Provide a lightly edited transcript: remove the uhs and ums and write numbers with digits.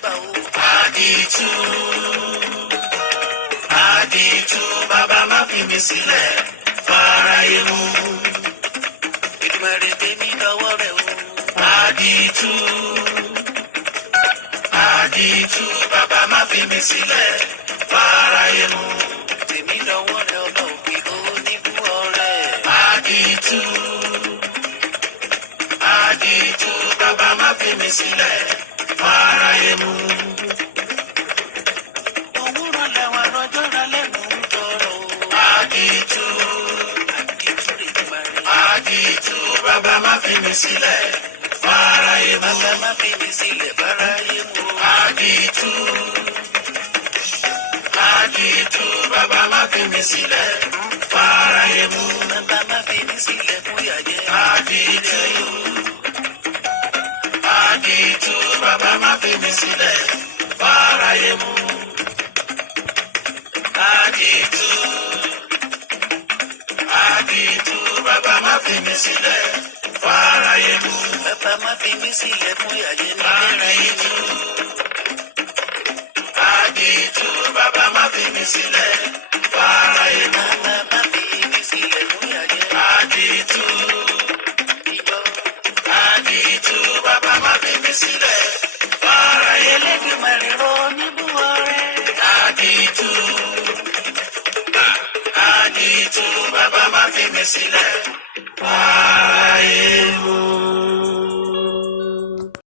gbà o. Àdìtú, àdìtú, bàbá má fi mi sílẹ̀ fáráyé mú. Èdùmàrè tèmi dọwọ́ rẹ̀ o. Àdìtú, àdìtú, bàbá má fi mi sílẹ̀ fáráyé mú. Tèmi dọwọ́ rẹ̀ Ọlọ́run kí ó níbú ọrẹ. Àdìtú, àdìtú, bàbá má fi mi sílẹ̀ fáráyé mú. Òwúrọ̀ làwọn ọjọ́ ra lẹ́nu ń tọrọ o. Àdìtú, Àdìtú Èdùmàrè. àdìtú, bàbá má fi mi sílẹ̀ fáráyé mú. Bàbá má fi mi sílẹ̀ fáráyé mú. Àdìtú, àdìtú, bàbá má fi mi sílẹ̀ fáráyé mú. Bàbá má fi mi sílẹ̀ fún ìyàjẹ́. Àdìtú, àdìtú, bàbá má fi mi sílẹ̀ fáráyé mú. Àdìtú, àdìtú, bàbá má fi mi sílẹ̀ fáráyé mú. Bàbá má fi mi sílẹ̀ fún ìyàjẹ́ nílẹ̀ Àdìtú, àdìtú, bàbá má fi mi sílẹ̀ fáráyé mú. Bàbá má fi mi sílẹ̀ fún ìyàjẹ́. Àdìtú, Ìjọ àdìtú, bàbá má fi mi sílẹ̀ fáráyé mú. Elédùmarè rọ níbú ọrẹ. Àdìtú, àdìtú, bàbá má fi mi sílẹ̀